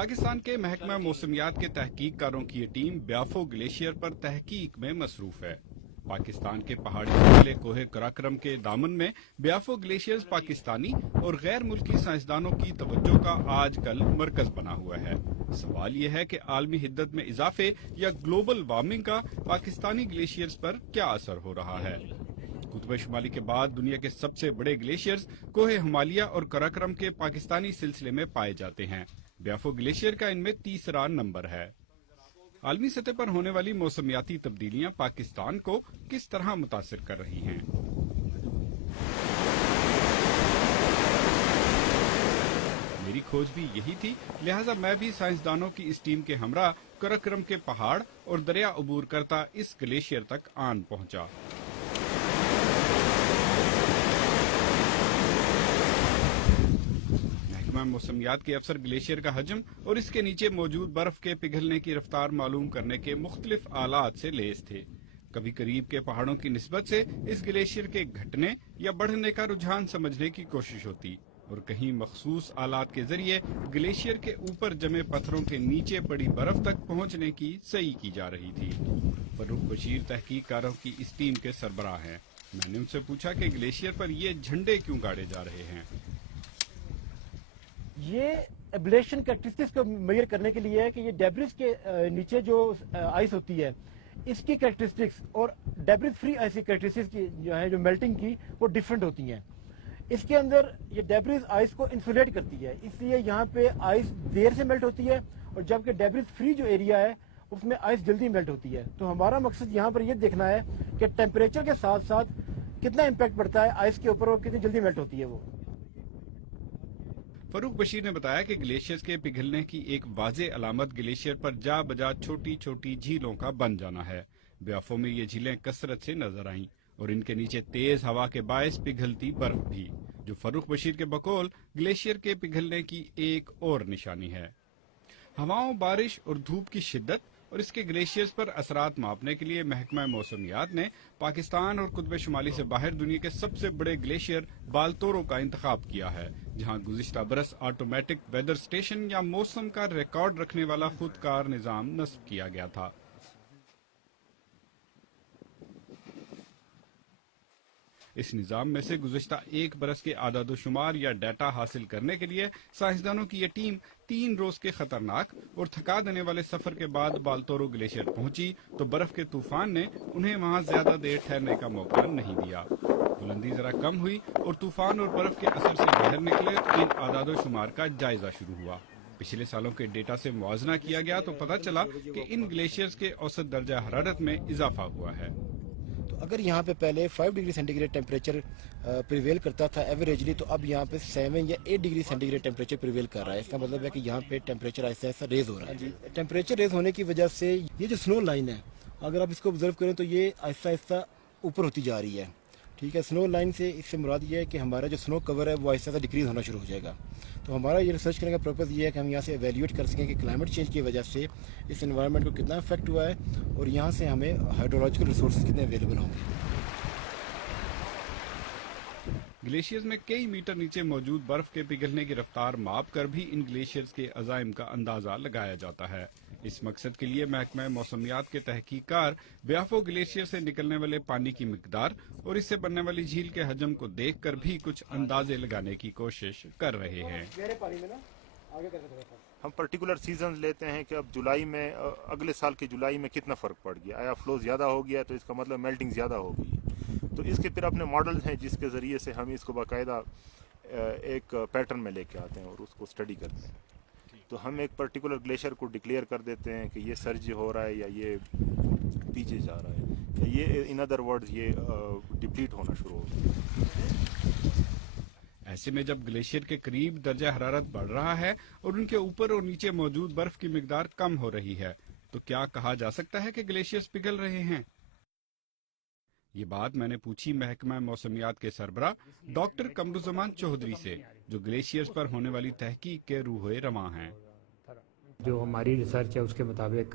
पाकिस्तान के महकमा मौसमियात के तहकीककारों की ये टीम ब्याफो ग्लेशियर पर तहकीक में मसरूफ है। पाकिस्तान के पहाड़ी जिले कोहे कराक्रम के दामन में ब्याफो ग्लेशियर्स पाकिस्तानी और गैर मुल्की साइंसदानों की तवज्जो का आजकल मरकज बना हुआ है। सवाल यह है कि आलमी हिद्दत में इजाफे या ग्लोबल वार्मिंग का पाकिस्तानी ग्लेशियर्स पर क्या असर हो रहा है। कुतुब शुमाली के बाद दुनिया के सबसे बड़े ग्लेशियर्स कोहे हिमालय और कराक्रम के पाकिस्तानी सिलसिले में पाए जाते हैं। ब्याफो ग्लेशियर का इनमें तीसरा नंबर है। आलमी सतह पर होने वाली मौसमियाती तब्दीलियां पाकिस्तान को किस तरह मुतासिर कर रही हैं? मेरी खोज भी यही थी, लिहाजा मैं भी साइंसदानों की इस टीम के हमरा कराक्रम के पहाड़ और दरिया अबूर करता इस ग्लेशियर तक आन पहुंचा। मौसमियात के अफसर ग्लेशियर का हजम और इसके नीचे मौजूद बर्फ के पिघलने की रफ्तार मालूम करने के मुख्तलिफ आलात से लेस थे। कभी करीब के पहाड़ों की निस्बत से इस ग्लेशियर के घटने या बढ़ने का रुझान समझने की कोशिश होती और कहीं मखसूस आलात के जरिए ग्लेशियर के ऊपर जमे पत्थरों के नीचे पड़ी बर्फ तक पहुंचने की सही की जा रही थी। फरूख बशीर तहकीककारों की इस टीम के सरबराह हैं। मैंने उनसे पूछा कि ग्लेशियर पर ये झंडे क्यों गाड़े जा रहे हैं। ये एब्लेशन कैरेक्टरिस्टिक्स को मेजर करने के लिए है कि ये डेब्रिस के नीचे जो आइस होती है इसकी कैरेक्टरिस्टिक्स और डेब्रिस फ्री आइस की कैरेक्टरिस्टिक्स की जो है जो मेल्टिंग की वो डिफरेंट होती हैं। इसके अंदर ये डेब्रिस आइस को इंसुलेट करती है, इसलिए यहाँ पे आइस देर से मेल्ट होती है और जबकि डेब्रिस फ्री जो एरिया है उसमें आइस जल्दी मेल्ट होती है। तो हमारा मकसद यहाँ पर ये देखना है कि टेम्परेचर के साथ साथ कितना इम्पैक्ट पड़ता है आइस के ऊपर और कितनी जल्दी मेल्ट होती है वो। फरूख बशीर ने बताया कि ग्लेशियर्स के पिघलने की एक वाज़े अलामत ग्लेशियर पर जा बजा छोटी छोटी झीलों का बन जाना है। ब्याफो में ये झीलें कसरत से नजर आईं और इनके नीचे तेज हवा के बायस पिघलती बर्फ भी, जो फरूख बशीर के बकौल ग्लेशियर के पिघलने की एक और निशानी है। हवाओं, बारिश और धूप की शिद्दत और इसके ग्लेशियर्स पर असरात मापने के लिए महकमा मौसमियात ने पाकिस्तान और कुतुब शुमाली से बाहर दुनिया के सबसे बड़े ग्लेशियर बालतोरो का इंतखाब किया है, जहां गुज़िश्ता बरस ऑटोमेटिक वेदर स्टेशन या मौसम का रिकॉर्ड रखने वाला खुदकार निजाम नस्ब किया गया था। इस निजाम में से गुज़िश्ता एक बरस के आदादोशुमार या डाटा हासिल करने के लिए साइंसदानों की ये टीम 3 रोज के खतरनाक और थका देने वाले सफर के बाद बालतोरो ग्लेशियर पहुंची तो बर्फ के तूफान ने उन्हें वहां ज्यादा देर ठहरने का मौका नहीं दिया। बुलंदी जरा कम हुई और तूफान और बर्फ के असर से बाहर निकले तो इन आदादोशुमार का जायजा शुरू हुआ। पिछले सालों के डेटा से मुआवजना किया गया तो पता चला कि इन ग्लेशियर्स के औसत दर्जा हरारत में इजाफा हुआ है। अगर यहाँ पे पहले 5 डिग्री सेंटीग्रेड टेम्परेचर प्रिवेल करता था एवरेजली, तो अब यहाँ पे 7 या 8 डिग्री सेंटीग्रेड टेम्परेचर प्रिवेल कर रहा है। इसका मतलब है कि यहाँ पे टेम्परेचर ऐसा ऐसा रेज हो रहा है। टेम्परेचर रेज होने की वजह से ये जो स्नो लाइन है, अगर आप इसको ऑब्जर्व करें तो ये आहिस्ता आहिस्ता ऊपर होती जा रही है। ठीक है, स्नो लाइन से इससे मुराद ये है कि हमारा जो स्नो कवर है वो आहिस्ता आहिस्ता डिक्रीज होना शुरू हो जाएगा। तो हमारा ये रिसर्च करने का पर्पज़ ये है कि हम यहाँ से एवेल्यूएट कर सकें कि क्लाइमेट चेंज की वजह से इस एनवायरनमेंट को कितना इफेक्ट हुआ है और यहाँ से हमें हाइड्रोलॉजिकल रिसोर्सेज कितने अवेलेबल होंगे। ग्लेशियर्स में कई मीटर नीचे मौजूद बर्फ के पिघलने की रफ्तार माप कर भी इन ग्लेशियर्स के अजाइम का अंदाजा लगाया जाता है। इस मकसद के लिए महकमा मौसमियात के तहकीककार ब्याफो ग्लेशियर से निकलने वाले पानी की मिकदार और इससे बनने वाली झील के हजम को देखकर भी कुछ अंदाजे लगाने की कोशिश कर रहे हैं। हम पर्टिकुलर सीजन लेते हैं कि अब जुलाई में, अगले साल के जुलाई में कितना फर्क पड़ गया, आया फ्लो ज्यादा हो गया तो इसका मतलब मेल्टिंग ज्यादा हो गई। तो इसके फिर अपने मॉडल्स हैं जिसके ज़रिए से हम इसको बाकायदा एक पैटर्न में लेके आते हैं और उसको स्टडी करते हैं। तो हम एक पर्टिकुलर ग्लेशियर को डिक्लेयर कर देते हैं कि ये सर्ज हो रहा है या ये पीछे जा रहा है या ये इन अदर वर्ड्स ये डिप्लीट होना शुरू हो गया। ऐसे में जब ग्लेशियर के करीब दर्जा हरारत बढ़ रहा है और उनके ऊपर और नीचे मौजूद बर्फ की मिकदार कम हो रही है तो क्या कहा जा सकता है कि ग्लेशियर्स पिघल रहे हैं? ये बात मैंने पूछी महकमा मौसमियात के सरबराह डॉक्टर कमरुज़्ज़मान चौधरी से, जो ग्लेशियर्स पर होने वाली तहकीक के रूहे रवां हैं। जो हमारी रिसर्च है उसके मुताबिक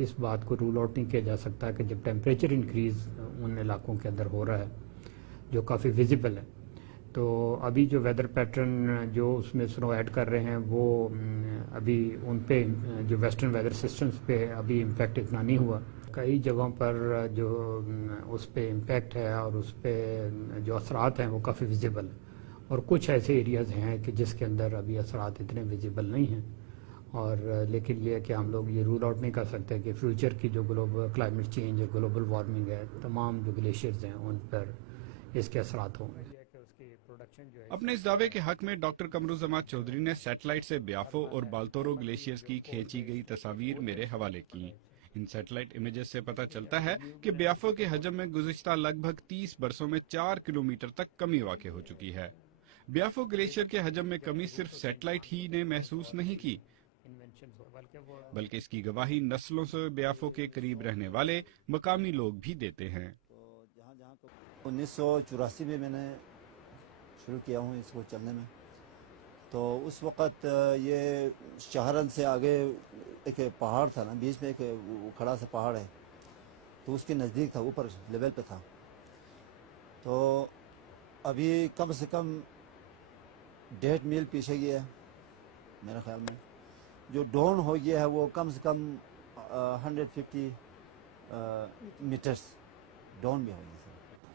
इस बात को रूल आउट नहीं किया जा सकता कि जब टेम्परेचर इंक्रीज उन इलाकों के अंदर हो रहा है जो काफ़ी विजिबल है, تو ابھی جو ویدر پیٹرن جو اس میں سنو ایڈ کر رہے ہیں وہ ابھی ان پہ جو ویسٹرن ویدر سسٹمز پہ ابھی امپیکٹ اتنا نہیں ہوا. کئی جگہوں پر جو اس پہ امپیکٹ ہے اور اس پہ جو اثرات ہیں وہ کافی ویزیبل ہیں، اور کچھ ایسے ایریاز ہیں کہ جس کے اندر ابھی اثرات اتنے ویزیبل نہیں ہیں. اور لیکن یہ کہ ہم لوگ یہ رول آؤٹ نہیں کر سکتے کہ فیوچر کی جو گلوبل کلائمیٹ چینج ہے، گلوبل وارمنگ ہے، تمام جو گلیشیئرز ہیں ان پر اس کے اثرات ہوں. اپنے اس دعوے کے حق میں ڈاکٹر قمرالزمان چودھری نے سیٹلائٹ سے بیافو اور بالتورو گلیشیئرز کی کھینچی گئی تصاویر میرے حوالے کی. ان سیٹلائٹ امیجز سے پتہ چلتا ہے کہ بیافو کے حجم میں گزشتہ لگ بھگ 30 برسوں میں 4 کلومیٹر تک کمی واقع ہو چکی ہے. بیافو گلیشیئر کے حجم میں کمی صرف سیٹلائٹ ہی نے محسوس نہیں کی، بلکہ اس کی گواہی نسلوں سے بیافو کے قریب رہنے والے مقامی لوگ بھی دیتے ہیں. 1984 میں نے شروع کیا ہوں اس کو چلنے میں. تو اس وقت یہ شہرن سے آگے ایک پہاڑ تھا نا، بیچ میں ایک کھڑا سا پہاڑ ہے، تو اس کے نزدیک تھا، اوپر لیول پہ تھا. تو ابھی کم سے کم 1.5 میل پیچھے گیا ہے میرے خیال میں. جو ڈاؤن ہو گیا ہے وہ کم سے کم 150 میٹرز ڈاؤن بھی ہو گیا.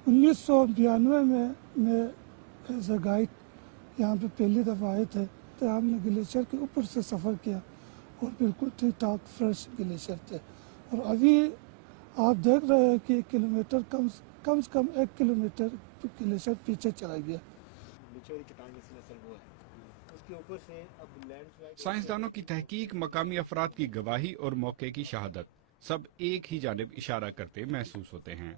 1992 میں ایز اے گائیڈ یہاں پہ پہلی دفعہ آئے تھے، تو ہم نے گلیشیئر کے اوپر سے سفر کیا اور بالکل ٹھیک ٹھاک فریش گلیشیئر تھے. اور ابھی آپ دیکھ رہے ہیں کہ کلومیٹر کم سے کم 1 کلومیٹر گلیشیئر پیچھے چلا گیا. سائنسدانوں کی تحقیق، مقامی افراد کی گواہی اور موقع کی شہادت سب ایک ہی جانب اشارہ کرتے محسوس ہوتے ہیں.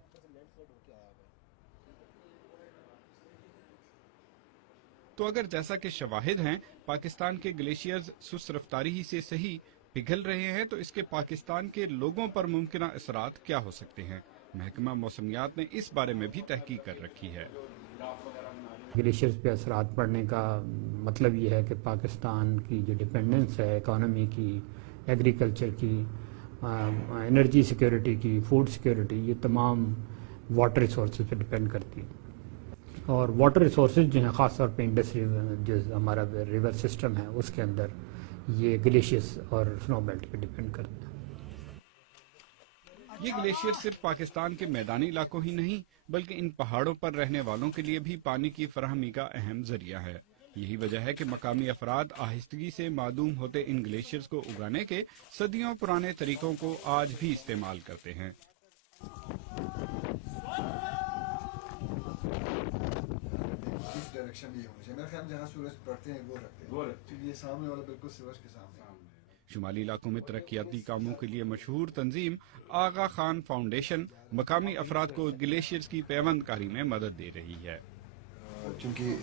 تو اگر جیسا کہ شواہد ہیں پاکستان کے گلیشیئرز سست رفتاری ہی سے صحیح پگھل رہے ہیں، تو اس کے پاکستان کے لوگوں پر ممکنہ اثرات کیا ہو سکتے ہیں؟ محکمہ موسمیات نے اس بارے میں بھی تحقیق کر رکھی ہے. گلیشیئرز پہ اثرات پڑنے کا مطلب یہ ہے کہ پاکستان کی جو ڈپینڈنس ہے اکانومی کی، ایگریکلچر کی، انرجی سیکیورٹی کی، فوڈ سیکیورٹی، یہ تمام واٹر ریسورسز پہ ڈپینڈ کرتی ہے. اور واٹر ریسورسز جو ہیں خاص طور پہ انڈسٹری جو ہمارا ریور سسٹم ہے اس کے اندر یہ گلیشیئرز اور سنو بیلٹ پہ ڈپینڈ کرتے ہیں. یہ گلیشیئر صرف پاکستان کے میدانی علاقوں ہی نہیں بلکہ ان پہاڑوں پر رہنے والوں کے لیے بھی پانی کی فراہمی کا اہم ذریعہ ہے. یہی وجہ ہے کہ مقامی افراد آہستگی سے معدوم ہوتے ان گلیشیئرز کو اگانے کے صدیوں پرانے طریقوں کو آج بھی استعمال کرتے ہیں. اس ڈائریکشن یہ ہونا چاہیے میرے خیال جہاں سورج پڑتے ہیں وہ رکھتے ہیں، یہ سامنے والا بالکل سورج کے سامنے. شمالی علاقوں میں ترقیاتی کاموں کے لیے مشہور تنظیم آغا خان فاؤنڈیشن مقامی افراد کو گلیشیئرز کی پیوند کاری میں مدد دے رہی ہے. چونکہ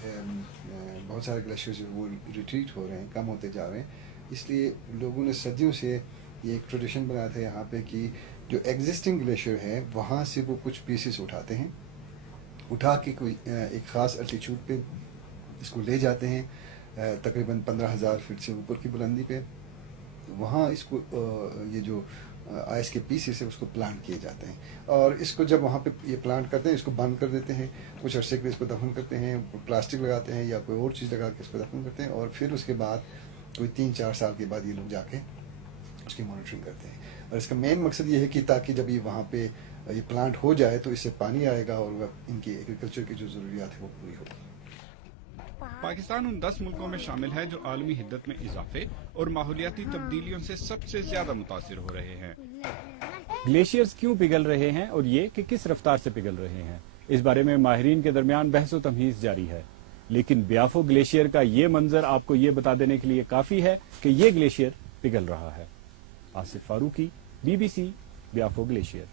بہت سارے گلیشیئرز وہ ریٹریٹ ہو رہے ہیں، کم ہوتے جا رہے ہیں، اس لیے لوگوں نے صدیوں سے یہ ایک ٹریڈیشن بنایا تھا یہاں پہ کہ جو ایگزسٹنگ گلیشیئر ہے وہاں سے وہ کچھ پیسز اٹھاتے ہیں، اٹھا کے کوئی ایک خاص الٹیچیوڈ پہ اس کو لے جاتے ہیں، تقریباً 15,000 فٹ سے اوپر کی بلندی پہ. وہاں اس کو یہ جو آئس کے پیسز ہے اس کو پلانٹ کیے جاتے ہیں، اور اس کو جب وہاں پہ یہ پلانٹ کرتے ہیں اس کو بند کر دیتے ہیں، کچھ عرصے کے لیے اس کو دفن کرتے ہیں، پلاسٹک لگاتے ہیں یا کوئی اور چیز لگا کے اس کو دفن کرتے ہیں، اور پھر اس کے بعد کوئی 3-4 سال کے بعد یہ لوگ جا کے اس کی مانیٹرنگ کرتے ہیں. اور اس کا مین مقصد یہ ہے کہ تاکہ جب یہ وہاں پہ یہ پلانٹ ہو جائے تو اس سے پانی آئے گا اور ان کی ایگریکلچر کی جو ضروریات ہے وہ پوری ہوگی. پاکستان ان 10 ملکوں میں شامل ہے جو عالمی حدت میں اضافے اور ماحولیاتی تبدیلیوں سے سب سے زیادہ متاثر ہو رہے ہیں. گلیشیئرز کیوں پگھل رہے ہیں اور یہ کہ کس رفتار سے پگھل رہے ہیں، اس بارے میں ماہرین کے درمیان بحث و تمہیز جاری ہے. لیکن بیافو گلیشیئر کا یہ منظر آپ کو یہ بتا دینے کے لیے کافی ہے کہ یہ گلیشیئر پگھل رہا ہے. Asif Farooqi, BBC، Biafo glacier.